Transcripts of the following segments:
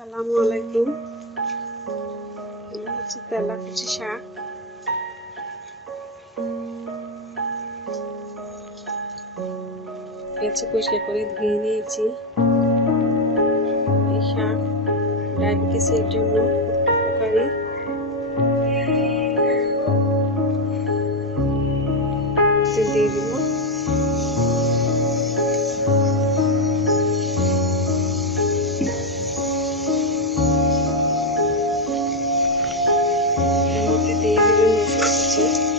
আসসালামু আলাইকুম। হচ্ছে তেলাকুচি শাক। পেঁচে পরিষ্কার করে ধুয়ে নিয়েছি। এই শাক ডায়াবেটিসের জন্য। they didn't necessitate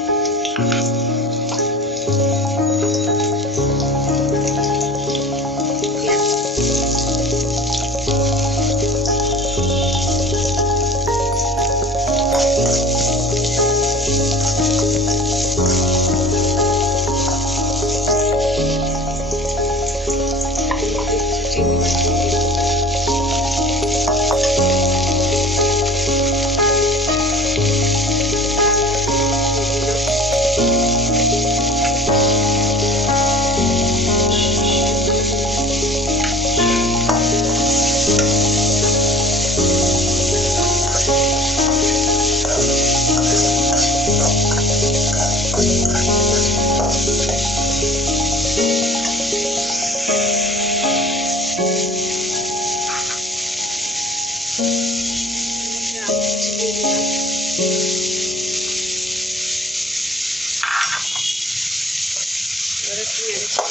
열었으면 이렇게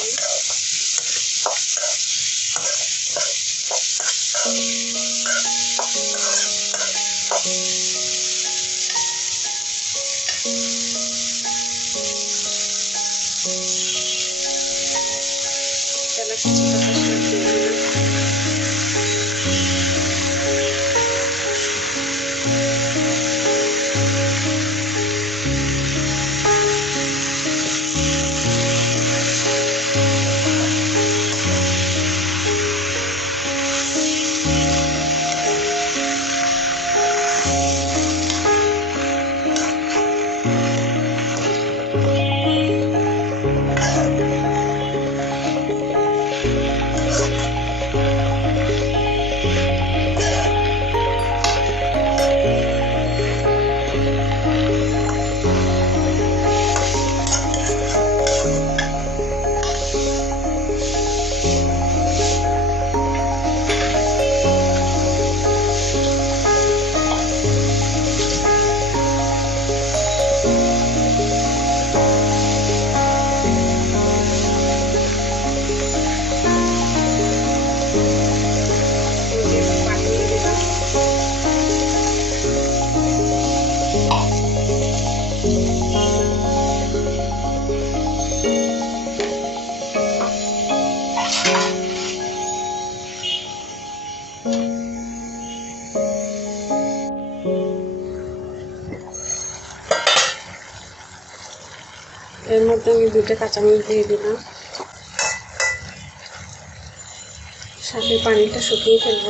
Gracias. এর মধ্যে আমি দুইটা কাঁচামরিচ দিয়ে দিলাম। সাথে পানিটা শুকিয়ে ফেলব।